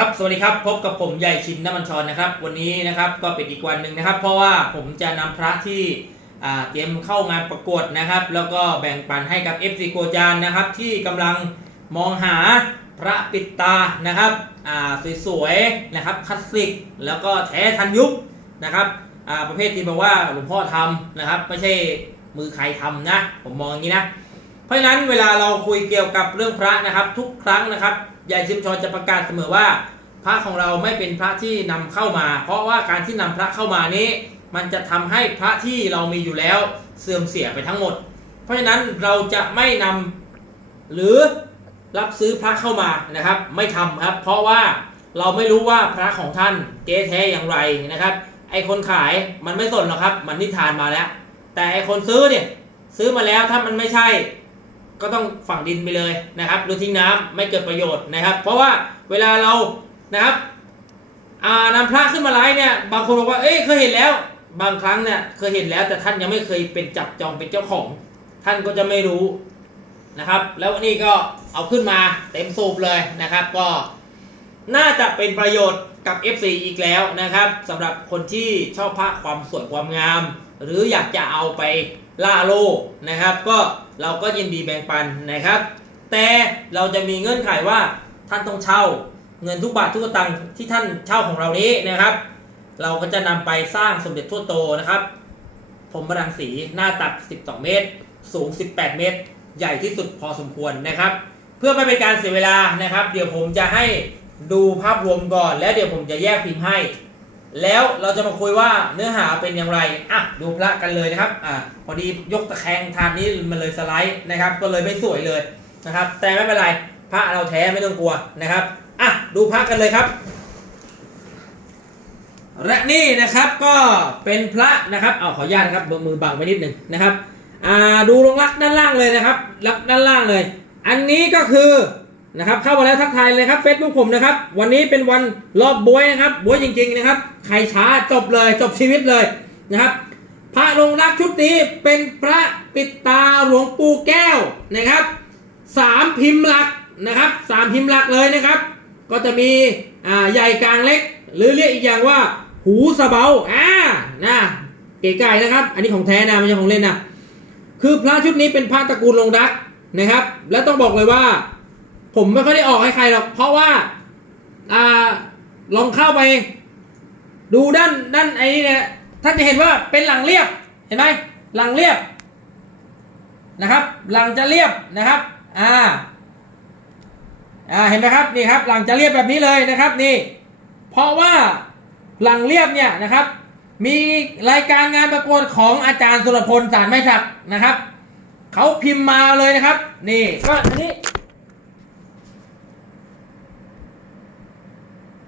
ครับสวัสดีครับพบกับผมใหญ่ชินน้ำมันชรนนะครับ วันนี้นะครับก็เป็นอีกวันหนึ่งนะครับ เพราะว่าผมจะนำพระที่เตรียมเข้างานประกวดนะครับ แล้วก็แบ่งปันให้กับ FC โกจานนะครับ ที่กำลังมองหาพระปิดตานะครับสวยๆนะครับคลาสสิกแล้วก็แท้ทันยุคนะครับประเภทที่บอกว่าหลวงพ่อทำนะครับ ไม่ใช่มือใครทำนะ ผมมองอย่างนี้นะ เพราะฉะนั้นเวลาเราคุยเกี่ยวกับเรื่องพระนะครับ ทุกครั้งนะครับ ยายชิมชอนจะประกาศเสมอว่า พระของเราไม่เป็นพระที่นำเข้ามา เพราะว่าการที่นำพระเข้ามานี้ มันจะทำให้พระที่เรามีอยู่แล้วเสื่อมเสียไปทั้งหมด เพราะฉะนั้นเราจะไม่นำหรือรับซื้อพระเข้ามานะครับ ไม่ทำครับ เพราะว่าเราไม่รู้ว่าพระของท่านเก๊แท้อย่างไรนะครับ ไอคนขายมันไม่สนหรอกครับ มันนิทานมาแล้ว แต่ไอคนซื้อเนี่ยซื้อมาแล้วถ้ามันไม่ใช่ ก็ต้องฝังดินไปเลยนะครับหรือทิ้งน้ำไม่เกิดประโยชน์นะครับ เพราะว่าเวลาเรานะครับอ่านำพระขึ้นมาไลฟ์เนี่ยบางคนบอกว่าเอ้ยเคยเห็นแล้ว บางครั้งเนี่ยเคยเห็นแล้ว แต่ท่านยังไม่เคยเป็นจับจองเป็นเจ้าของ ท่านก็จะไม่รู้นะครับ แล้วนนี้ก็เอาขึ้นมาเต็มสูบเลยนะครับ ก็น่าจะเป็นประโยชน์กับ FC อีกแล้วนะครับสำหรับคนที่ชอบพระความสวยความงาม หรืออยากจะเอาไปล่าโลกนะครับ ก็เราก็ยินดีแบ่งปันนะครับ แต่เราจะมีเงื่อนไขว่าท่านต้องเช่าเงินทุกบาททุกสตางค์ที่ท่านเช่าของเรานี้นะครับ เราก็จะนำไปสร้างสมเด็จทั่วโตนะครับผมบรังสีหน้าตัก 12 เมตร สูง 18 เมตร ใหญ่ที่สุดพอสมควรนะครับ เพื่อไม่เป็นการเสียเวลานะครับ เดี๋ยวผมจะให้ดูภาพรวมก่อน แล้วเดี๋ยวผมจะแยกพิมพ์ให้ แล้วเราจะมาคุยว่าเนื้อหาเป็นอย่างไรอะดูพระกันเลยนะครับอะพอดียกตะแคงทานนี้มันเลยสไลด์นะครับ ก็เลยไม่สวยเลยนะครับ แต่ไม่เป็นไรพระเราแท้ไม่ต้องกลัวนะครับอะดูพระกันเลยครับ และนี่นะครับก็เป็นพระนะครับเอาขออนุญาตครับมือบังไว้นิดหนึ่งนะครับอ่าดูลงลักษณ์ด้านล่างเลยนะครับลักษณ์ด้านล่างเลย อันนี้ก็คือ นะครับเข้ามาแล้วทักทายเลยครับเฟซบุ๊กผมนะครับ วันนี้เป็นวันรอบบวยนะครับบวยจริง ๆนะครับ ใครช้าจบเลยจบชีวิตเลยนะครับ พระลงรักชุดนี้เป็นพระปิดตาหลวงปู่แก้วนะครับสามพิมพ์หลักนะครับสามพิมพ์หลักเลยนะครับ ก็จะมีอ่าใหญ่กลางเล็ก หรือเรียกอีกอย่างว่า หูสะเบาอ่านะเก๋ไก่นะครับ อันนี้ของแท้นะไม่ใช่ของเล่นนะคือพระชุดนี้เป็นพระตระกูลลงรักนะครับ แล้วต้องบอกเลยว่า ผมไม่ค่อยได้ออกให้ใครหรอก เพราะว่าอ่าลองเข้าไป ดูด้านด้านไอ้นี่เนี่ยท่านจะเห็นว่าเป็นหลังเรียบ เห็นไหมหลังเรียบนะครับ หลังจะเรียบนะครับ อ่า อ่า เห็นไหมครับ นี่ครับ หลังจะเรียบแบบนี้เลยนะครับ นี่ เพราะว่าหลังเรียบเนี่ยนะครับ มีรายการงานประกวดของอาจารย์สุรพลสารไม่ศักนะครับ เขาพิมพ์มาเลยนะครับ นี่ ก็อันนี้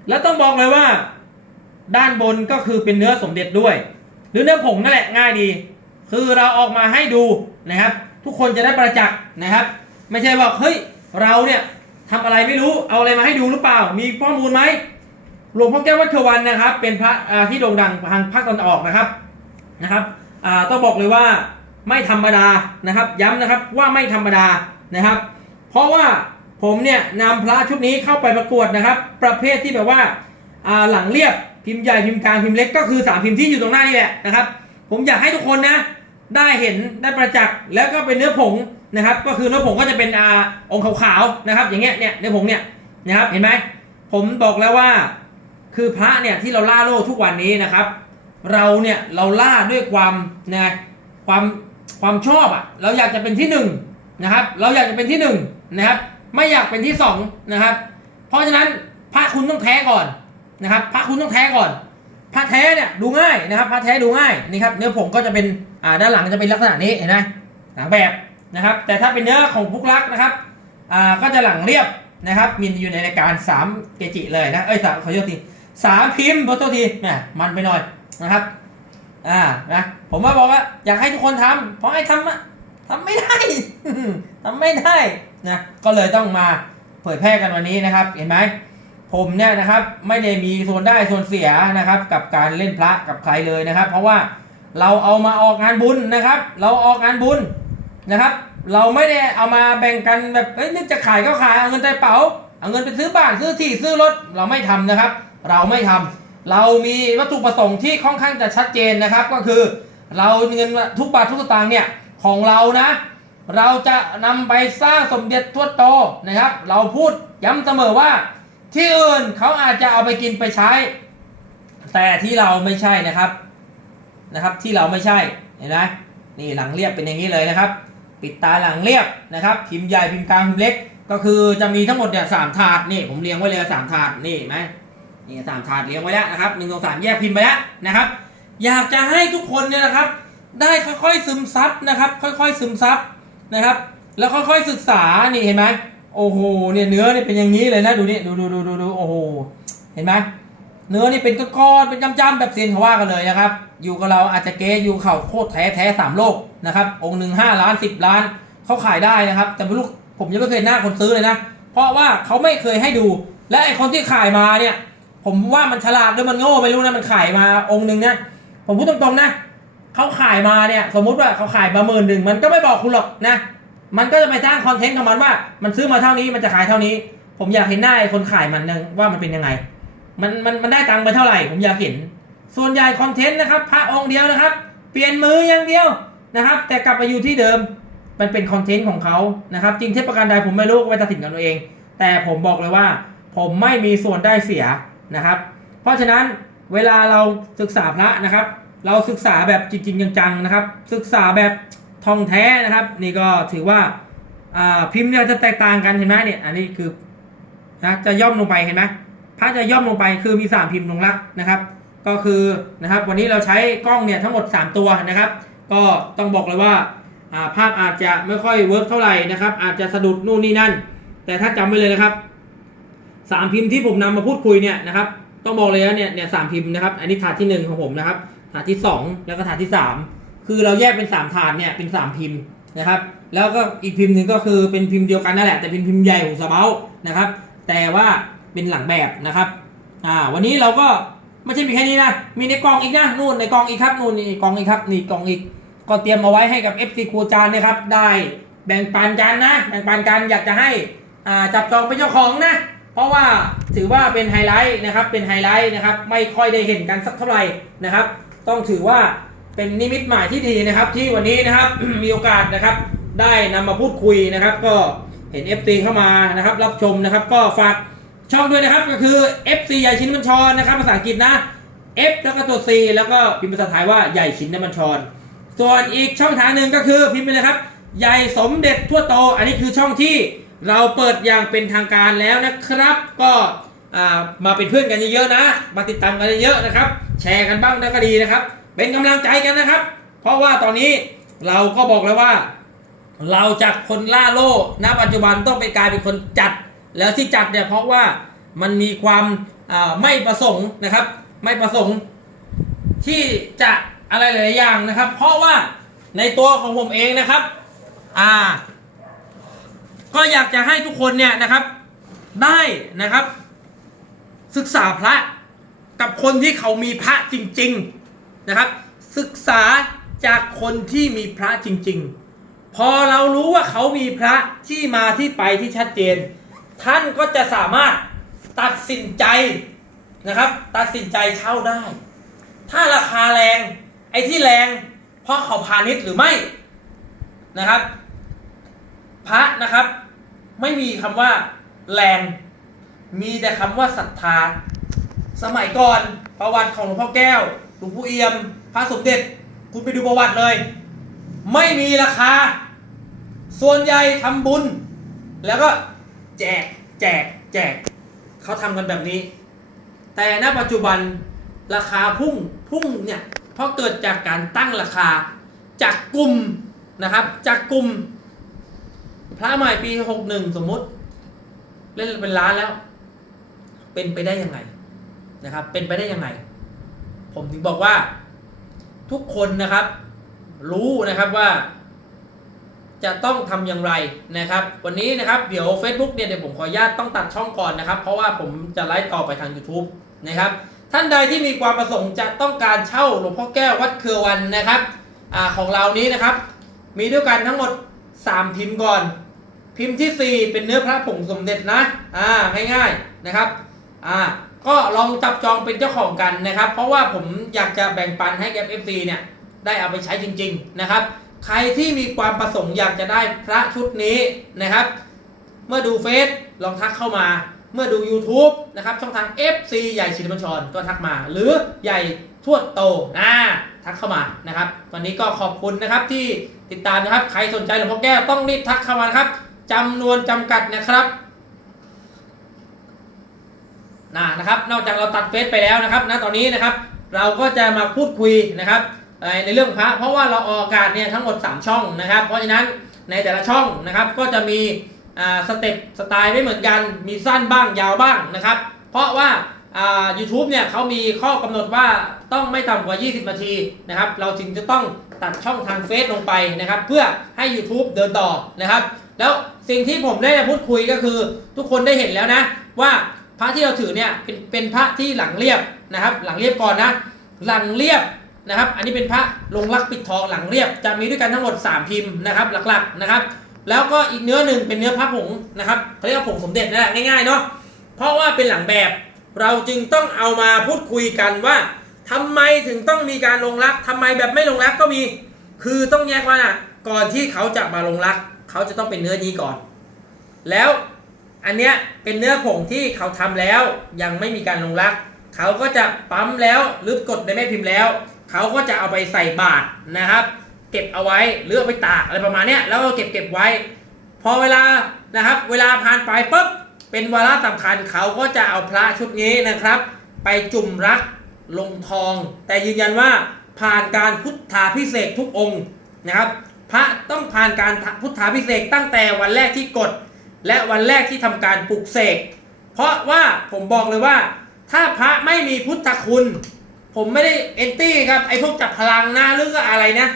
แล้วต้องบอกเลยว่า ด้านบนก็คือเป็นเนื้อสมเด็จด้วย หรือเนื้อผงนั่นแหละง่ายดี คือเราออกมาให้ดูนะครับ ทุกคนจะได้ประจักษ์นะครับ ไม่ใช่ว่าเฮ้ยเราเนี่ยทำอะไรไม่รู้เอาอะไรมาให้ดูหรือเปล่า มีข้อมูลไหมหลวงพ่อแก้ววัดเขวันนะครับ เป็นพระที่โด่งดังทางภาคตะวันออกนะครับนะครับต้องบอกเลยว่าไม่ธรรมดานะครับ ย้ำนะครับว่าไม่ธรรมดานะครับ เพราะว่า ผมเนี่ยนำพระชุดนี้เข้าไปประกวดนะครับ ประเภทที่แบบว่าอ่าหลังเรียบพิมพ์ใหญ่พิมพ์กลางพิมพ์เล็กก็คือสามพิมพ์ที่อยู่ตรงหน้านี่แหละนะครับ ผมอยากให้ทุกคนนะ ได้เห็นได้ประจักษ์แล้วก็เป็นเนื้อผงนะครับ ก็คือเนื้อผงก็จะเป็นอาองค์ขาวๆนะครับ อย่างเงี้ยเนี่ยเนื้อผงเนี่ยนะครับเห็นไหมผมบอกแล้วว่า คือพระเนี่ยที่เราล่าโลกทุกวันนี้นะครับ เราเนี่ยเราล่าด้วยความนะความความชอบอะเราอยากจะเป็นที่หนึ่งนะครับ เราอยากจะเป็นที่หนึ่งนะครับ ไม่อยากเป็นที่สองนะครับ เพราะฉะนั้นพระคุณต้องแท้ก่อนนะครับ พระคุณต้องแท้ก่อนพระแท้เนี่ยดูง่ายนะครับพระแท้ดูง่ายนี่ครับเนื้อผงก็จะเป็นอ่าด้านหลังจะเป็นลักษณะนี้เห็นไหมหลังแบบนะครับ แต่ถ้าเป็นเนื้อของพุกลักนะครับอ่าก็จะหลังเรียบนะครับ มีอยู่ในรายการ 3 เกจิเลยนะเอ้ยสามขอโทษทีสามพิมพ์ขอโทษทีแหมมันไปหน่อยนะครับอ่านะผมมาบอกว่าอยากให้ทุกคนทำเพราะไอ้ทำอะทำไม่ได้ทำไม่ได้ นะก็เลยต้องมาเผยแพร่กันวันนี้นะครับ เห็นไหมผมเนี่ยนะครับไม่ได้มีส่วนได้ส่วนเสียนะครับ กับการเล่นพระกับใครเลยนะครับ เพราะว่าเราเอามาออกงานบุญนะครับ เราออกงานบุญนะครับ เราไม่ได้เอามาแบ่งกันแบบเอ้ยนึกจะขายก็ขายเอาเงินใส่เป๋าเอาเงินไปซื้อบ้านซื้อที่ซื้อรถเราไม่ทำนะครับ เราไม่ทำเรามีวัตถุประสงค์ที่ค่อนข้างจะชัดเจนนะครับ ก็คือ เราเงินทุกบาททุกสตางค์เนี่ยของเรานะ เราจะนำไปสร้างสมเด็จทวดโตนะครับ เราพูดย้ำเสมอว่า ที่อื่นเขาอาจจะเอาไปกินไปใช้ แต่ที่เราไม่ใช่นะครับนะครับ ที่เราไม่ใช่เห็นไหมนี่หลังเรียบเป็นอย่างนี้เลยนะครับ ปิดตาหลังเรียบนะครับ พิมพ์ใหญ่พิมพ์กลางพิมพ์เล็ก ก็คือจะมีทั้งหมดเนี่ยสามถาดนี่ผมเรียงไว้เลยสามถาดนี่ไหมนี่สามถาดเรียงไว้แล้วนะครับหนึ่งสองสามแยกพิมพ์ไปแล้วนะครับ อยากจะให้ทุกคนเนี่ยนะครับ ได้ค่อยๆซึมซับนะครับ ค่อยๆซึมซับ นะครับ แล้วค่อยๆศึกษานี่เห็นไหมโอ้โหเนี่ยเนื้อเนี่ยเป็นอย่างนี้เลยนะดูนี่ดูดูดูดูดูโอ้โหเห็นไหมเนื้อนี่เป็นก้อนๆเป็นจ้ำๆแบบเซียนเขาว่ากันเลยนะครับ อยู่กับเราอาจจะเก๊อยู่เขาโคตรแท้แท้สามโลกนะครับ องค์หนึ่งห้าล้านสิบล้านเขาขายได้นะครับ แต่ไม่รู้ผมยังไม่เคยหนหน้าคนซื้อเลยนะ เพราะว่าเขาไม่เคยให้ดู และไอคนที่ขายมาเนี่ย ผมว่ามันฉลาดหรือมันโง่ไม่รู้นะมันขายมาองค์หนึ่งนะผมพูดตรงๆนะ เขาขายมาเนี่ย สมมุติว่าเขาขายมาหมื่นหนึ่งมันก็ไม่บอกคุณหรอกนะ มันก็จะไปสร้างคอนเทนต์ของมันว่า มันซื้อมาเท่านี้มันจะขายเท่านี้ ผมอยากเห็นหน้าไอ้คนขายมันนึงว่ามันเป็นยังไง มันมันมันได้ตังค์ไปเท่าไหร่ ผมอยากเห็น ส่วนใหญ่คอนเทนต์นะครับพระองค์เดียวนะครับ เปลี่ยนมืออย่างเดียวนะครับ แต่กลับไปอยู่ที่เดิมมันเป็นคอนเทนต์ของเขานะครับ จริงเท็จประการใดผมไม่รู้ก็ไปตัดสินกันเอาเอง แต่ผมบอกเลยว่า ผมไม่มีส่วนได้เสียนะครับ เพราะฉะนั้นเวลาเราศึกษาพระนะครับ เราศึกษาแบบจริงๆจังๆนะครับ ศึกษาแบบทองแท้นะครับ นี่ก็ถือว่าพิมพ์เนี่ยจะแตกต่างกันเห็นไหมเนี่ยอันนี้คือนะจะย่อมลงไปเห็นไหมพระจะย่อมลงไปคือมีสามพิมพ์ลงรักนะครับ ก็คือนะครับวันนี้เราใช้กล้องเนี่ยทั้งหมด 3 ตัวนะครับ ก็ต้องบอกเลยว่าภาพอาจจะไม่ค่อยเวิร์กเท่าไหร่นะครับ อาจจะสะดุดนู่นนี่นั่น แต่ถ้าจำไว้เลยนะครับสามพิมพ์ที่ผมนำมาพูดคุยเนี่ยนะครับ ต้องบอกเลยว่าเนี่ยเนี่ยสามพิมพ์นะครับ อันนี้ถาดที่หนึ่งของผมนะครับ ถาดที่สองแล้วก็ถาดที่สามคือเราแยกเป็นสามถาดเนี่ยเป็นสามพิมพ์นะครับ แล้วก็อีกพิมพ์หนึ่งก็คือเป็นพิมพ์เดียวกันนั่นแหละแต่เป็นพิมพ์ใหญ่ของสเบานะครับ แต่ว่าเป็นหลังแบบนะครับอ่าวันนี้เราก็ไม่ใช่มีแค่นี้นะ มีในกล่องอีกนะนู่นในกล่องอีกครับนู่นนี่กล่องอีกครับนี่กล่องอีก ก็เตรียมเอาไว้ให้กับ FC ครูจานนะครับ ได้แบ่งปันกันนะ แบ่งปันกันอยากจะให้อ่าจับจองเป็นเจ้าของนะ เพราะว่าถือว่าเป็นไฮไลท์นะครับเป็นไฮไลท์นะครับ ไม่ค่อยได้เห็นกันสักเท่าไหร่นะครับ ต้องถือว่าเป็นนิมิตหมายที่ดีนะครับ ที่วันนี้นะครับ มีโอกาสนะครับ ได้นำมาพูดคุยนะครับ ก็เห็น FC เข้ามานะครับ รับชมนะครับ ก็ฝากช่องด้วยนะครับ ก็คือ FC ใหญ่ชิ้นบัญชรนะครับ ภาษาอังกฤษนะ F แล้วก็ตัว C แล้วก็พิมพ์ภาษาไทยว่าใหญ่ชิ้นน้ำมันชร ส่วนอีกช่องทางหนึ่งก็คือพิมพ์ไปเลยครับ ใหญ่สมเด็จทั่วโต อันนี้คือช่องที่เราเปิดอย่างเป็นทางการแล้วนะครับ ก็ มาเป็นเพื่อนกันเยอะๆนะ มาติดตามกันเยอะๆนะครับ แชร์กันบ้างนะก็ดีนะครับ เป็นกำลังใจกันนะครับ เพราะว่าตอนนี้เราก็บอกแล้วว่า เราจากคนล่าโล่ณปัจจุบันต้องไปกลายเป็นคนจัด แล้วที่จัดเนี่ยเพราะว่ามันมีความไม่ประสงค์นะครับ ไม่ประสงค์ ที่จะอะไรหลายอย่างนะครับ เพราะว่าในตัวของผมเองนะครับอ่าก็อยากจะให้ทุกคนเนี่ยนะครับได้นะครับ ศึกษาพระกับคนที่เขามีพระจริง ๆนะครับ ศึกษาจากคนที่มีพระจริง ๆ พอเรารู้ว่าเขามีพระที่มาที่ไปที่ชัดเจน ท่านก็จะสามารถตัดสินใจนะครับ ตัดสินใจเช่าได้ ถ้าราคาแรงไอ้ที่แรง เพราะเขาพาณิชย์หรือไม่นะครับ พระนะครับ ไม่มีคำว่าแรง มีแต่คำว่าศรัทธา สมัยก่อนประวัติของหลวงพ่อแก้วหลวงปู่เอี่ยม พระสมเด็จ คุณไปดูประวัติเลย ไม่มีราคา ส่วนใหญ่ทำบุญ แล้วก็แจกแจกแจก เขาทำกันแบบนี้ แต่ณปัจจุบันราคาพุ่งพุ่งเนี่ยเพราะเกิดจากการตั้งราคาจากกลุ่มนะครับ จากกลุ่มพระใหม่ปี 61 สมมุติ เล่นเป็นล้านแล้ว เป็นไปได้ยังไงนะครับ เป็นไปได้ยังไง ผมถึงบอกว่าทุกคนนะครับ รู้นะครับว่า จะต้องทำอย่างไรนะครับ วันนี้นะครับเดี๋ยว Facebook เนี่ยเดี๋ยวผมขออนุญาตต้องตัดช่องก่อนนะครับ เพราะว่าผมจะไลฟ์ต่อไปทาง YouTube นะครับ ท่านใดที่มีความประสงค์จะต้องการเช่าหลวงพ่อแก้ววัดเครือวันนะครับอของเรานี้นะครับ มีด้วยกันทั้งหมด 3 พิมพ์ก่อนพพิมพ์ที่ 4 เป็นเนื้อพระผงสมเด็จนะอ่าง่ายๆนะครับ อ่าก็ลองจับจองเป็นเจ้าของกันนะครับ เพราะว่าผมอยากจะแบ่งปันให้แก FC เนี่ยได้เอาไปใช้จริง ๆนะครับ ใครที่มีความประสงค์อยากจะได้พระชุดนี้นะครับ เมื่อดูเฟซลองทักเข้ามา เมื่อดู YouTube นะครับช่องทาง FC ใหญ่ชินบัญชรก็ทักมา หรือใหญ่ทวดโตนะทักเข้ามานะครับ วันนี้ก็ขอบคุณนะครับที่ติดตามนะครับ ใครสนใจหลวงพ่อแก้วต้องรีบทักเข้ามานะครับจำนวนจำกัดนะครับ นะนะครับ นอกจากเราตัดเฟซไปแล้วนะครับณตอนนี้นะครับ เราก็จะมาพูดคุยนะครับในเรื่องพระเพราะว่าเราออกอากาศเนี่ยทั้งหมด 3 ช่องนะครับ เพราะฉะนั้นในแต่ละช่องนะครับก็จะมีสเต็ปสไตล์ไม่เหมือนกันมีสั้นบ้างยาวบ้างนะครับ เพราะว่าอ่า YouTube เนี่ยเขามีข้อกำหนดว่าต้องไม่ต่ำกว่า 20 นาทีนะครับ เราจึงจะต้องตัดช่องทางเฟซลงไปนะครับ เพื่อให้ YouTube เดินต่อนะครับ แล้วสิ่งที่ผมได้พูดคุยก็คือทุกคนได้เห็นแล้วนะว่า พระที่เราถือเนี่ยเป็นเป็นพระที่หลังเรียบนะครับ หลังเรียบก่อนนะ หลังเรียบนะครับ อันนี้เป็นพระลงรักปิดทองหลังเรียบ จะมีด้วยกันทั้งหมด 3 พิมพ์นะครับ หลักๆนะครับ แล้วก็อีกเนื้อหนึ่งเป็นเนื้อพระผงนะครับเขาเรียกว่าผงสมเด็จนั่นแหละง่ายๆเนาะเพราะว่าเป็นหลังแบบ เราจึงต้องเอามาพูดคุยกันว่าทำไมถึงต้องมีการลงรักทำไมแบบไม่ลงรักก็มี คือต้องแยกว่านะก่อนที่เขาจะมาลงรัก เขาจะต้องเป็นเนื้อนี้ก่อน แล้ว อันเนี้ยเป็นเนื้อผงที่เขาทำแล้วยังไม่มีการลงรัก เขาก็จะปั๊มแล้วหรือกดในแม่พิมพ์แล้ว เขาก็จะเอาไปใส่บาตรนะครับ เก็บเอาไว้หรือเอาไปตากอะไรประมาณเนี้ยแล้วก็เก็บเก็บไว้ พอเวลานะครับ เวลาผ่านไปปุ๊บเป็นวาระสำคัญเขาก็จะเอาพระชุดนี้นะครับ ไปจุ่มรักลงทอง แต่ยืนยันว่าผ่านการพุทธาพิเศษทุกองค์นะครับ พระต้องผ่านการพุทธาพิเศษตั้งแต่วันแรกที่กด และวันแรกที่ทำการปลุกเสก เพราะว่าผมบอกเลยว่า ถ้าพระไม่มีพุทธคุณ ผมไม่ได้เอนตี้ครับไอ้พวกจับพลังหนะหรือก็อะไรนะ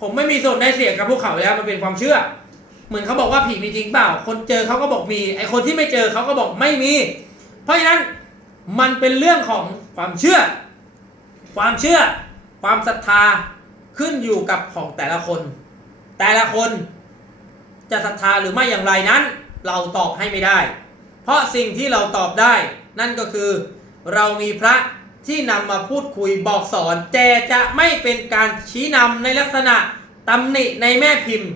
ผมไม่มีส่วนได้เสียกับพวกเขาแล้วมันเป็นความเชื่อ เหมือนเขาบอกว่าผีมีจริงเปล่า คนเจอเขาก็บอกมีไอ้คนที่ไม่เจอเขาก็บอกไม่มี เพราะฉะนั้นมันเป็นเรื่องของความเชื่อ ความเชื่อ ความศรัทธาขึ้นอยู่กับของแต่ละคน แต่ละคนจะศรัทธาหรือไม่อย่างไรนั้น เราตอบให้ไม่ได้ เพราะสิ่งที่เราตอบได้ นั่นก็คือ เรามีพระที่นำมาพูดคุยบอกสอนแต่จะไม่เป็นการชี้นำในลักษณะตำหนิในแม่พิมพ์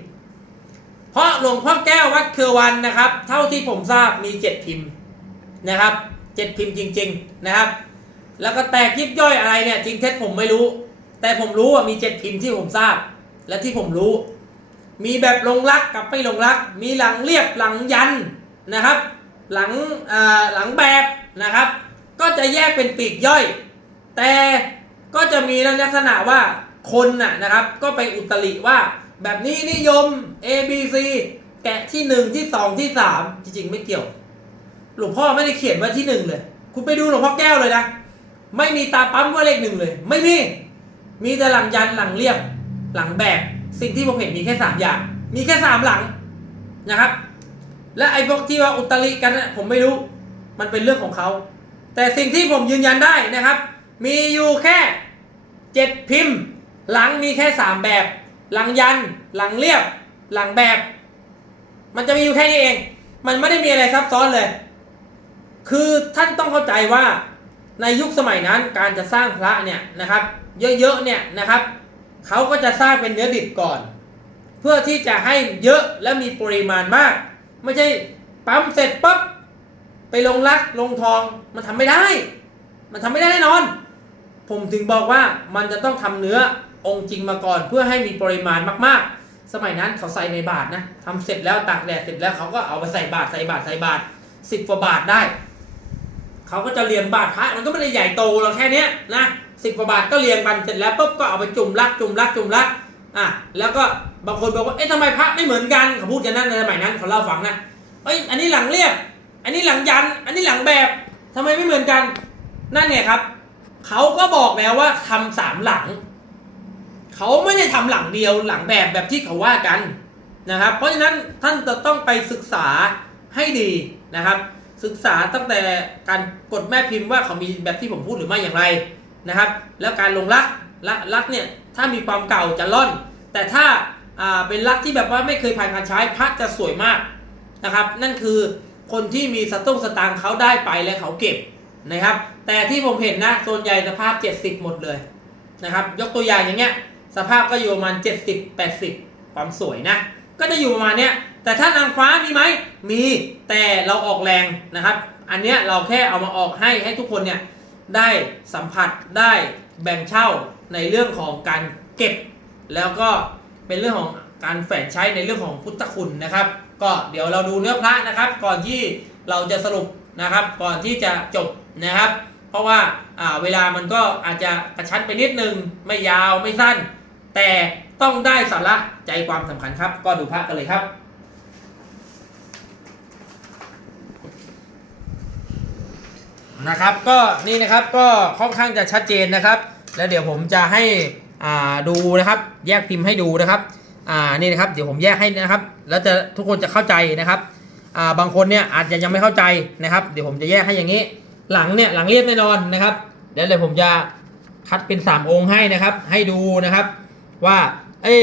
เพราะหลวงพ่อแก้ววัดเครือวันนะครับ เท่าที่ผมทราบมีเจ็ดพิมพ์นะครับเจ็ดพิมพ์จริง ๆนะครับ แล้วก็แตกยิบย่อยอะไรเนี่ยจริงเท็จผมไม่รู้ แต่ผมรู้ว่ามีเจ็ดพิมพ์ที่ผมทราบ และที่ผมรู้ มีแบบลงรักกับไม่ลงรัก มีหลังเรียบหลังยันนะครับ หลังอ่าหลังแบบนะครับ ก็จะแยกเป็นปีกย่อย แต่ก็จะมีลักษณะว่าคนน่ะนะครับ ก็ไปอุตริว่าแบบนี้นิยม A B C แกะที่หนึ่งที่สองที่สามจริงๆ ไม่เกี่ยว หลวงพ่อไม่ได้เขียนไว้ที่หนึ่งเลย คุณไปดูหลวงพ่อแก้วเลยนะ ไม่มีตาปั๊มว่าเลขหนึ่งเลย ไม่มี มีแต่หลังยันหลังเรียบหลังแบบ สิ่งที่ผมเห็นมีแค่สามอย่าง มีแค่สามหลังนะครับ และไอ้พวกที่ว่าอุตริกันน่ะผมไม่รู้มันเป็นเรื่องของเขา แต่สิ่งที่ผมยืนยันได้นะครับ มีอยู่แค่เจ็ดพิมพ์ หลังมีแค่สามแบบ หลังยัน หลังเรียบ หลังแบบ มันจะมีอยู่แค่นี้เอง มันไม่ได้มีอะไรซับซ้อนเลย คือท่านต้องเข้าใจว่าในยุคสมัยนั้นการจะสร้างพระเนี่ยนะครับ เยอะๆเนี่ยนะครับ เขาก็จะสร้างเป็นเนื้อดิบก่อน เพื่อที่จะให้เยอะและมีปริมาณมาก ไม่ใช่ปั๊มเสร็จปั๊บไปลงรักลงทองมันทำไม่ได้ มันทำไม่ได้แน่นอน ผมถึงบอกว่ามันจะต้องทำเนื้อองค์จริงมาก่อน เพื่อให้มีปริมาณมากๆ สมัยนั้นเขาใส่ในบาทนะทำเสร็จแล้วตากแดดเสร็จแล้วเขาก็เอาไปใส่บาทใส่บาทใส่บาทสิบกว่าบาทได้ เขาก็จะเรียงบาทพระมันก็ไม่ได้ใหญ่โตหรอกแค่นี้นะสิบกว่าบาทก็เรียงกันเสร็จแล้วปุ๊บก็เอาไปจุ่มรักจุ่มรักจุ่มรักอะแล้วก็บางคนบอกว่าเอ๊ะทำไมพระไม่เหมือนกันเขาพูดกันนั่นในสมัยนั้นเขาเล่าฝังนะเอ้ยอันนี้หลังเรียบ อันนี้หลังยัน อันนี้หลังแบบทำไมไม่เหมือนกัน นั่นเนี่ยครับเขาก็บอกแล้วว่าทำสามหลังเขาไม่ได้ทำหลังเดียวหลังแบบแบบที่เขาว่ากันนะครับ เพราะฉะนั้นท่านจะต้องไปศึกษาให้ดีนะครับ ศึกษาตั้งแต่การกดแม่พิมพ์ว่าเขามีแบบที่ผมพูดหรือไม่อย่างไรนะครับ แล้วการลงลักลักลักเนี่ยถ้ามีความเก่าจะล่อน แต่ถ้าาเป็นลักที่แบบว่าไม่เคยผ่านการใช้พัดจะสวยมากนะครับ นั่นคือคนที่มีสตุ้งสตางค์เขาได้ไปและเขาเก็บนะครับ แต่ที่ผมเห็นนะส่วนใหญ่สภาพ 70 หมดเลยนะครับ ยกตัวอย่างอย่างเงี้ยสภาพก็อยู่ประมาณ70 80 ความสวยนะ ก็จะอยู่ประมาณเนี้ย แต่ถ้านางฟ้ามีไหมมีแต่เราออกแรงนะครับ อันเนี้ยเราแค่เอามาออกให้ให้ทุกคนเนี่ยได้สัมผัสได้แบ่งเช่าในเรื่องของการเก็บ แล้วก็เป็นเรื่องของการแฝงใช้ในเรื่องของพุทธคุณนะครับ ก็เดี๋ยวเราดูเนื้อพระนะครับ ก่อนที่เราจะสรุปนะครับ ก่อนที่จะจบนะครับ เพราะว่าอ่าเวลามันก็อาจจะกระชั้นไปนิดนึงไม่ยาวไม่สั้น แต่ต้องได้สาระใจความสำคัญครับ ก็ดูพระกันเลยครับ นะครับก็นี่นะครับก็ค่อนข้างจะชัดเจนนะครับ แล้วเดี๋ยวผมจะให้อ่าดูนะครับ แยกพิมพ์ให้ดูนะครับอ่านี่นะครับเดี๋ยวผมแยกให้นะครับ แล้วจะทุกคนจะเข้าใจนะครับอ่าบางคนเนี่ยอาจจะยังไม่เข้าใจนะครับ เดี๋ยวผมจะแยกให้อย่างนี้ หลังเนี่ยหลังเรียบแน่นอนนะครับเดี๋ยวเดี๋ยวผมจะคัดเป็น 3 องค์ให้นะครับ ให้ดูนะครับ ว่าเอ้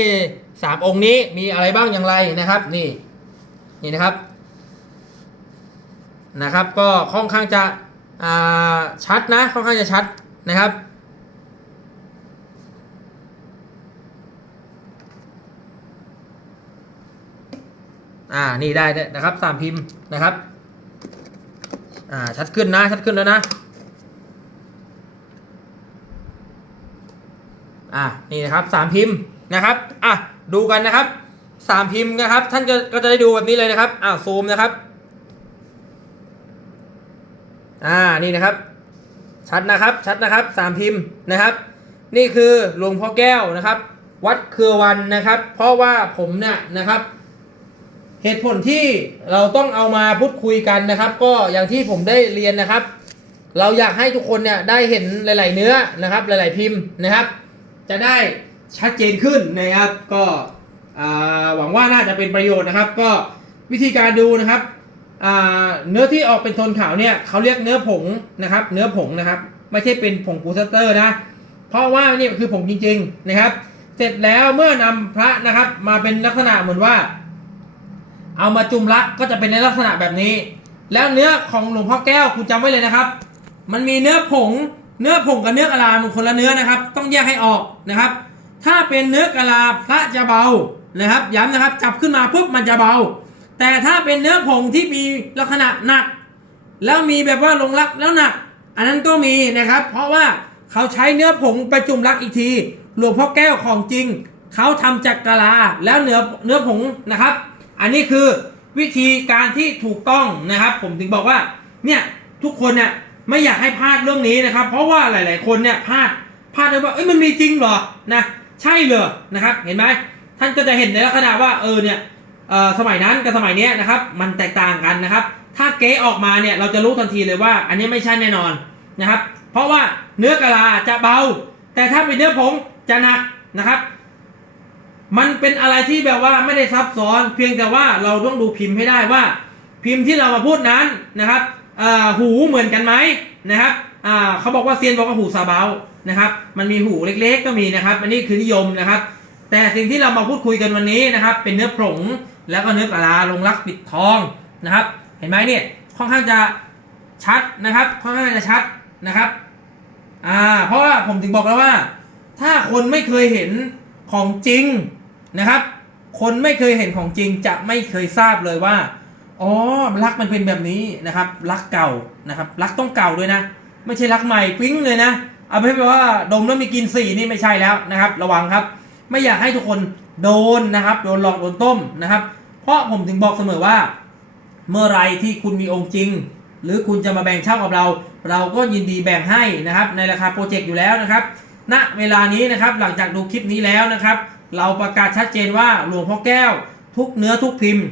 สามองค์นี้มีอะไรบ้างอย่างไรนะครับ นี่นี่นะครับนะครับ ก็ค่อนข้างจะ ชัดนะค่อนข้างจะชัดนะครับอ่านี่ได้นะครับสามพิมพ์นะครับอ่าชัดขึ้นนะชัดขึ้นแล้วนะอ่านี่นะครับสามพิมพ์นะครับอะดูกันนะครับสามพิมพ์นะครับ ท่านก็ก็จะได้ดูแบบนี้เลยนะครับอ่าซูมนะครับ อ่านี่นะครับ ชัดนะครับชัดนะครับสามพิมพ์นะครับ นี่คือหลวงพ่อแก้วนะครับ วัดเครือวันนะครับ เพราะว่าผมเนี่ยนะครับ เหตุผลที่เราต้องเอามาพูดคุยกันนะครับ ก็อย่างที่ผมได้เรียนนะครับ เราอยากให้ทุกคนเนี่ยได้เห็นหลาย ๆ เนื้อนะครับ หลาย ๆ พิมพ์นะครับ จะได้ชัดเจนขึ้นนะครับ ก็หวังว่าน่าจะเป็นประโยชน์นะครับ ก็วิธีการดูนะครับ เนื้อที่ออกเป็นโทนขาวเนี่ยเขาเรียกเนื้อผงนะครับ เนื้อผงนะครับ ไม่ใช่เป็นผงปูสเตอร์นะ เพราะว่านี่คือผงจริง ๆนะครับ เสร็จแล้วเมื่อนำพระนะครับ มาเป็นลักษณะเหมือนว่า เอามาจุ่มลักก็จะเป็นในลักษณะแบบนี้ แล้วเนื้อของหลวงพ่อแก้วคุณจำไว้เลยนะครับ มันมีเนื้อผง เนื้อผงกับเนื้อกะลามันคนละเนื้อนะครับ ต้องแยกให้ออกนะครับ ถ้าเป็นเนื้อกะลาพระจะเบานะครับ ย้ำนะครับ จับขึ้นมาปุ๊บมันจะเบา แต่ถ้าเป็นเนื้อผงที่มีลักษณะหนัก แล้วมีแบบว่าลงรักแล้วหนัก อันนั้นก็มีนะครับ เพราะว่าเขาใช้เนื้อผงไปจุ่มรักอีกทีหลวงพ่อแก้วของจริง เขาทำจากกะลาแล้วเนื้อเนื้อผงนะครับ อันนี้คือวิธีการที่ถูกต้องนะครับ ผมถึงบอกว่าเนี่ยทุกคนเนี่ยไม่อยากให้พลาดเรื่องนี้นะครับ เพราะว่าหลาย ๆ คนเนี่ยพลาดพลาดเลยว่าเอ้ยมันมีจริงเหรอนะ ใช่เลยนะครับ เห็นไหมท่านก็จะเห็นในลักษณะว่าเออเนี่ย สมัยนั้นกับสมัยนี้นะครับ มันแตกต่างกันนะครับ ถ้าเก๊ออกมาเนี่ยเราจะรู้ทันทีเลยว่า อันนี้ไม่ใช่แน่นอนนะครับ เพราะว่าเนื้อกะลาจะเบา แต่ถ้าเป็นเนื้อผงจะหนักนะครับ มันเป็นอะไรที่แบบว่าไม่ได้ซับซ้อน เพียงแต่ว่าเราต้องดูพิมพ์ให้ได้ว่า พิมพ์ที่เรามาพูดนั้นนะครับหูเหมือนกันไหมนะครับเขาบอกว่าเซียนบอกว่าหูซาเบานะครับ มันมีหูเล็กๆ ก็มีนะครับ อันนี้คือนิยมนะครับ แต่สิ่งที่เรามาพูดคุยกันวันนี้นะครับ เป็นเนื้อผง แล้วก็เนื้อกะลาลงรักปิดทองนะครับ เห็นไหมเนี่ยค่อนข้างจะชัดนะครับ ค่อนข้างจะชัดนะครับอ่าเพราะว่าผมถึงบอกแล้วว่า ถ้าคนไม่เคยเห็นของจริงนะครับ คนไม่เคยเห็นของจริงจะไม่เคยทราบเลยว่าอ๋อรักมันเป็นแบบนี้นะครับ รักเก่านะครับ รักต้องเก่าด้วยนะ ไม่ใช่รักใหม่ปิ๊งเลยนะเอาไปแบบว่าดมแล้วมีกินสีนี่ไม่ใช่แล้วนะครับ ระวังครับ ไม่อยากให้ทุกคนโดนนะครับ โดนหลอกโดนต้มนะครับ เพราะผมถึงบอกเสมอว่า เมื่อไรที่คุณมีองค์จริง หรือคุณจะมาแบ่งเช่ากับเรา เราก็ยินดีแบ่งให้นะครับ ในราคาโปรเจกต์อยู่แล้วนะครับณเวลานี้นะครับหลังจากดูคลิปนี้แล้วนะครับ เราประกาศชัดเจนว่าหลวงพ่อแก้ว ทุกเนื้อทุกพิมพ์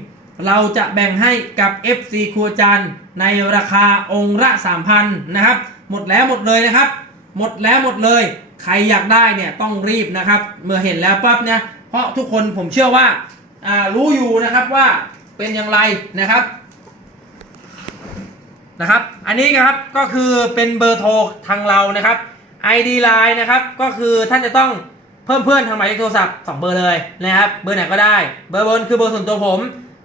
เราจะแบ่งให้กับ FC ครัวจันทร์ในราคาองค์ละ3,000นะครับ หมดแล้วหมดเลยนะครับ หมดแล้วหมดเลย ใครอยากได้เนี่ยต้องรีบนะครับ เมื่อเห็นแล้วปั๊บเนี่ยเพราะทุกคนผมเชื่อว่า รู้อยู่นะครับว่าเป็นอย่างไรนะครับนะครับ อันนี้ครับก็คือเป็นเบอร์โทรทางเรานะครับ ID Line นะครับก็คือท่านจะต้องเพิ่มเพื่อนทางหมายเลขโทรศัพท์ 2 เบอร์เลยนะครับเบอร์ไหนก็ได้ เบอร์บนคือเบอร์ส่วนตัวผม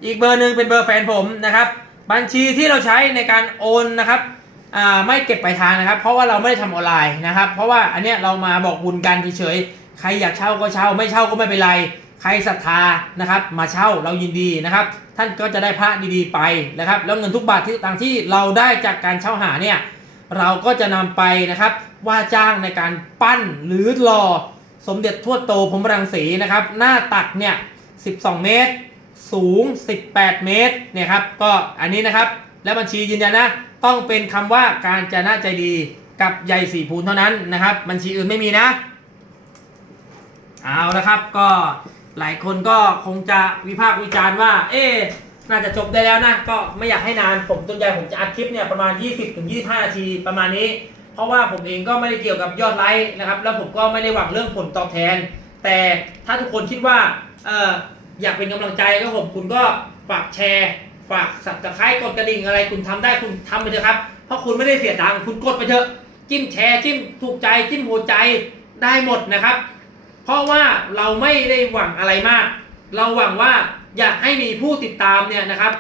อีกเบอร์หนึ่งเป็นเบอร์แฟนผมนะครับ บัญชีที่เราใช้ในการโอนนะครับไม่เก็บปลายทางนะครับ เพราะว่าเราไม่ได้ทำออนไลน์นะครับ เพราะว่าอันเนี้ยเรามาบอกบุญกันเฉยๆใครอยากเช่าก็เช่า ไม่เช่าก็ไม่เป็นไร ใครศรัทธานะครับ มาเช่าเรายินดีนะครับ ท่านก็จะได้พระดีๆไปนะครับ แล้วเงินทุกบาทที่ต่างที่เราได้จากการเช่าหาเนี่ยเราก็จะนำไปนะครับ ว่าจ้างในการปั้นหรือหล่อสมเด็จทวดโตพรมรังสีนะครับ หน้าตักเนี่ย 12 เมตร สูง 18 เมตรเนี่ยครับก็อันนี้นะครับ และบัญชียืนยันนะ ต้องเป็นคำว่าการจะน่าใจดีกับใหญ่สีพูนเท่านั้นนะครับ บัญชีอื่นไม่มีนะ เอาละครับก็ หลายคนก็คงจะวิพากษ์วิจารณ์ว่า เอ๊น่าจะจบได้แล้วนะ ก็ไม่อยากให้นานผมตัวนใหญ่ผมจะอัดคลิปเนี่ยประมาณ 20-25นาทีประมาณนี้ เพราะว่าผมเองก็ไม่ได้เกี่ยวกับยอดไลค์นะครับ แล้วผมก็ไม่ได้หวังเรื่องผลตอบแทน แต่ถ้าทุกคนคิดว่าเอออยากเป็นกำลังใจก็ผมคุณก็ฝากแชร์ ฝากสับตะไคร้กดกระดิ่งอะไรคุณทำได้คุณทำไปเถอะครับ เพราะคุณไม่ได้เสียตังค์คุณกดไปเถอะจิ้มแชร์จิ้มถูกใจจิ้มหัวใจได้หมดนะครับ เพราะว่าเราไม่ได้หวังอะไรมาก เราหวังว่าอยากให้มีผู้ติดตามเนี่ยนะครับ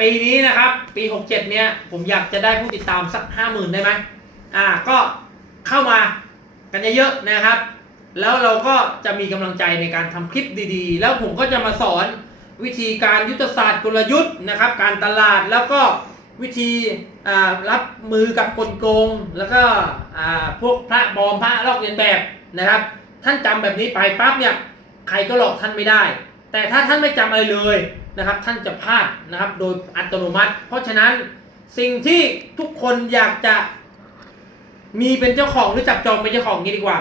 ปีนี้นะครับ ปี 67 เนี่ย ผมอยากจะได้ผู้ติดตามสัก 50,000 ได้ไหมอ่า ก็เข้ามากันเยอะๆนะครับ แล้วเราก็จะมีกำลังใจในการทำคลิปดีๆ แล้วผมก็จะมาสอนวิธีการยุทธศาสตร์กลยุทธ์นะครับ การตลาดแล้วก็วิธีอ่ารับมือกับกลโกง แล้วก็อ่าพวกพระบอมพระลอกเลียนแบบนะครับ ท่านจำแบบนี้ไปปั๊บเนี่ยใครก็หลอกท่านไม่ได้ แต่ถ้าท่านไม่จำอะไรเลยนะครับ ท่านจะพลาดนะครับโดยอัตโนมัติ เพราะฉะนั้นสิ่งที่ทุกคนอยากจะมีเป็นเจ้าของหรือจับจองเป็นเจ้าของนี้ดีกว่า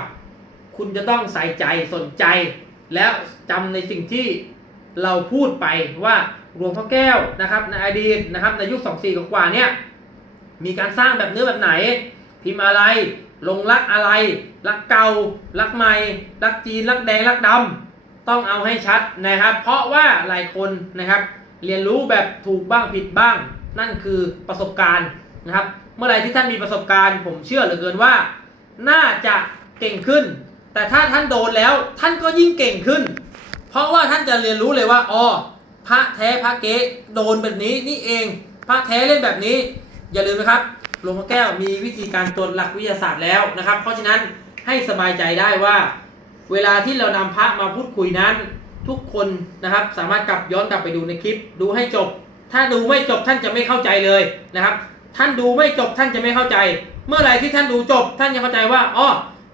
คุณจะต้องใส่ใจสนใจ แล้วจำในสิ่งที่เราพูดไปว่าหลวงพ่อแก้วนะครับในอดีตนะครับในยุคสองสี่กว่าเนี่ยมีการสร้างแบบเนื้อแบบไหน พิมพ์อะไร ลงรักอะไร รักเก่า รักใหม่ รักจีน รักแดง รักดำต้องเอาให้ชัดนะครับ เพราะว่าหลายคนนะครับ เรียนรู้แบบถูกบ้างผิดบ้าง นั่นคือประสบการณ์นะครับ เมื่อไรที่ท่านมีประสบการณ์ ผมเชื่อเหลือเกินว่า น่าจะเก่งขึ้น แต่ถ้าท่านโดนแล้วท่านก็ยิ่งเก่งขึ้น เพราะว่าท่านจะเรียนรู้เลยว่าอ๋อพระแท้พระเก๊โดนแบบนี้นี่เอง พระแท้เล่นแบบนี้ อย่าลืมนะครับ หลวงพ่อแก้วมีวิธีการตรวจหลักวิทยาศาสตร์แล้วนะครับ เพราะฉะนั้นให้สบายใจได้ว่า เวลาที่เรานำพระมาพูดคุยนั้น ทุกคนนะครับสามารถกลับย้อนกลับไปดูในคลิป ดูให้จบ ถ้าดูไม่จบท่านจะไม่เข้าใจเลยนะครับ ท่านดูไม่จบท่านจะไม่เข้าใจ เมื่อไรที่ท่านดูจบ ท่านจะเข้าใจว่าอ๋อ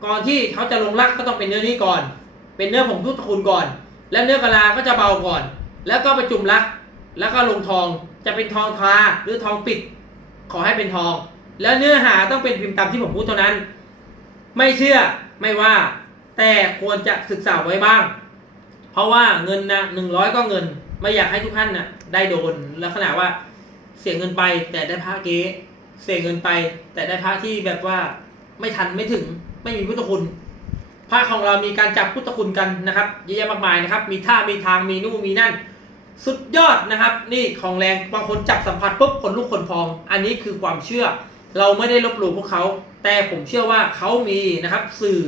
ก่อนที่เขาจะลงรักก็ต้องเป็นเนื้อนี้ก่อน เป็นเนื้อผงทุตคุณก่อน แล้วเนื้อกะลาก็จะเบาก่อน แล้วก็ไปจุ่มรัก แล้วก็ลงทองจะเป็นทองทาหรือทองปิด ขอให้เป็นทอง แล้วเนื้อหาต้องเป็นพิมพ์ตามที่ผมพูดเท่านั้น ไม่เชื่อไม่ว่า แต่ควรจะศึกษาไว้บ้าง เพราะว่าเงินนะหนึ่งร้อยก็เงิน ไม่อยากให้ทุกท่านนะ่ะได้โดนลักษณะว่าเสียเงินไปแต่ได้พระเก๊เสียเงินไป แต่ได้พระที่แบบว่าไม่ทันไม่ถึงไม่มีพุทธคุณพระของเรามีการจับพุทธคุณกันนะครับเยอะแยะมากมายนะครับ มีท่ามีทางมีนู่นมีนั่น สุดยอดนะครับ นี่ของแรงบางคนจับสัมผัสปุ๊บขนลุกขนพอง อันนี้คือความเชื่อ เราไม่ได้ลบหลู่พวกเขา แต่ผมเชื่อว่าเขามีนะครับสื่อ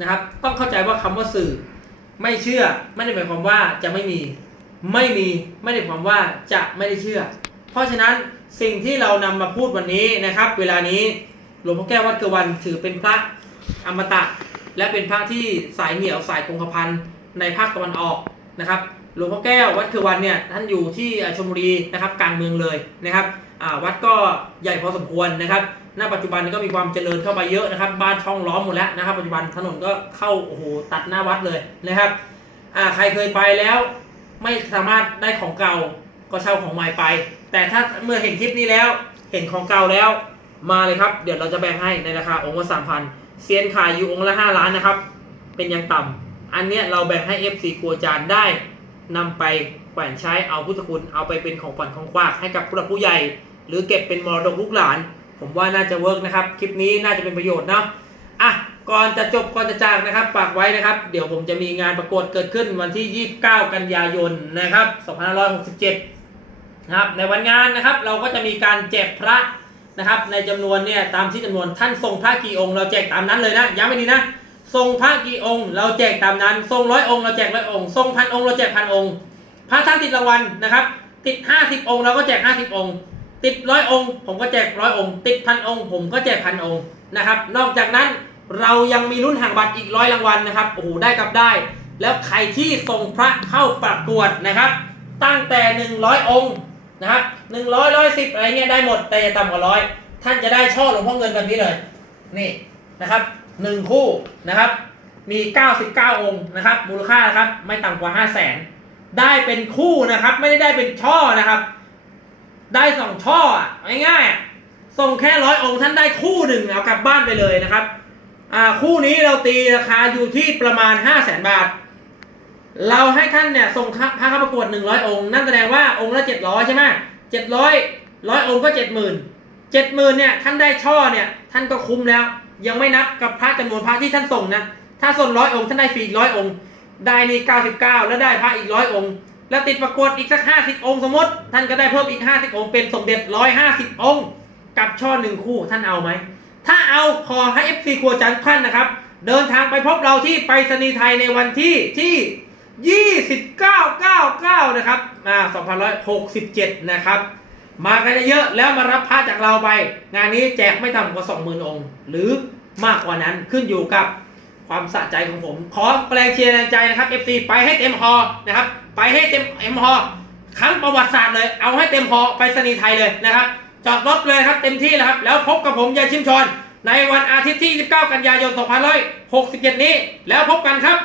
นะครับ ต้องเข้าใจว่าคำว่าสื่อ ไม่เชื่อไม่ได้หมายความว่าจะไม่มีไม่มีไม่ได้หมายความว่าจะไม่ได้เชื่อ เพราะฉะนั้นสิ่งที่เรานำมาพูดวันนี้นะครับ เวลานี้หลวงพ่อแก้ววัดเกวันถือเป็นพระอมตะ และเป็นพระที่สายเหนียวสายคงกระพันในภาคตะวันออกนะครับ หลวงพ่อแก้ววัดคือวันเนี่ยท่านอยู่ที่ชลบุรีนะครับกลางเมืองเลยนะครับ วัดก็ใหญ่พอสมควรนะครับ ณ ปัจจุบันก็มีความเจริญเข้าไปเยอะนะครับ บ้านช่องล้อมหมดแล้วนะครับ ปัจจุบันถนนก็เข้าโอ้โหตัดหน้าวัดเลยนะครับอ่าใครเคยไปแล้วไม่สามารถได้ของเก่าก็เช่าของใหม่ไป แต่ถ้าเมื่อเห็นคลิปนี้แล้ว เห็นของเก่าแล้วมาเลยครับ เดี๋ยวเราจะแบ่งให้ในราคาองค์ละสามพันเซียนขายอยู่องค์ละห้าล้านนะครับ เป็นยังต่ำอันเนี้ยเราแบ่งให้ FC ครัวจานได้นำไปแขวนใช้เอาพุทธคุณเอาไปเป็นของฝันของฝากให้กับผู้หลักผู้ใหญ่ หรือเก็บเป็นมรดกลูกหลาน ผมว่าน่าจะเวิร์กนะครับ คลิปนี้น่าจะเป็นประโยชน์เนาะอะก่อนจะจบก่อนจะจากนะครับฝากไว้นะครับ เดี๋ยวผมจะมีงานประกวดเกิดขึ้นวันที่ 29 กันยายนนะครับ2567นะครับในวันงานนะครับเราก็จะมีการแจกพระนะครับ ในจำนวนเนี่ยตามที่จำนวนท่านทรงพระกี่องค์เราแจกตามนั้นเลยนะย้ำไปดีนะทรงพระกี่องค์ เราแจกตามนั้นทรงร้อยองค์เราแจกร้อยองค์ทรงพันองค์เราแจกพันองค์พระท่านติดรางวัลนะครับ ติดห้าสิบองค์เราก็แจกห้าสิบองค์ ติดร้อยองค์ ผมก็แจกร้อยองค์ ติดพันองค์ ผมก็แจกพันองค์นะครับ นอกจากนั้นเรายังมีรุ่นห่างบัตรอีกร้อยรางวัลนะครับโอ้โหได้กับได้ แล้วใครที่ส่งพระเข้าประกวดนะครับ ตั้งแต่หนึ่งร้อยองค์นะครับหนึ่งร้อยร้อยสิบอะไรเงี้ยได้หมดแต่อย่าต่ำกว่าร้อยท่านจะได้ช่อหลวงพ่อเงินแบบนี้เลยนี่นะครับหนึ่งคู่นะครับ มี99องค์นะครับ มูลค่านะครับไม่ต่ำกว่า5 0 0แสนได้เป็นคู่นะครับ ไม่ได้ได้เป็นช่อนะครับ ได้สองช่ออะง่ายๆส่งแค่ร้อยองค์ท่านได้คู่หนึ่งเอากลับบ้านไปเลยนะครับอ่าคู่นี้เราตีราคาอยู่ที่ประมาณ5 0 0แสนบาท เราให้ท่านเนี่ยส่งพระเข้าประกวด100อยองค์นั่นแสดงว่าองค์ละ700ใช่ไหม700ร้อยร้อยองค์ก็70,000 70,000เนี่ยท่านได้ช่อเนี่ยท่านก็คุ้มแล้ว ยังไม่นับกับพระจำนวนพระที่ท่านส่งนะถ้าส่งร้อยองค์ท่านได้ฟรีร้อยองค์ได้นี่99แล้วได้พระอีกร้อยองค์ แล้วติดประกวดอีกสัก50องค์สมมติ ท่านก็ได้เพิ่มอีก50องค์เป็นสมเด็จ150องค์กับช่อหนึ่งคู่ท่านเอาไหม ถ้าเอาขอให้ FC ครัวจันท่านนะครับ เดินทางไปพบเราที่ไปรษณีย์ไทยในวันที่ที่2999นะครับอ่า2567นะครับ มากันเยอะแล้วมารับผ้าจากเราไป งานนี้แจกไม่ต่ำกว่า20,000องค์ หรือมากกว่านั้นขึ้นอยู่กับ ความสะใจของผม ขอแรงเชียร์แรงใจนะครับ FC ไปให้เต็มฮอนะครับ ไปให้เต็มเอ็มฮอครั้งประวัติศาสตร์เลย เอาให้เต็มฮอไปสนีไทยเลยนะครับจอดรถเลยครับเต็มที่แล้วครับ แล้วพบกับผมยายชิมชอนในวันอาทิตย์ที่29กันยายน 2567 นี้ แล้วพบกันครับ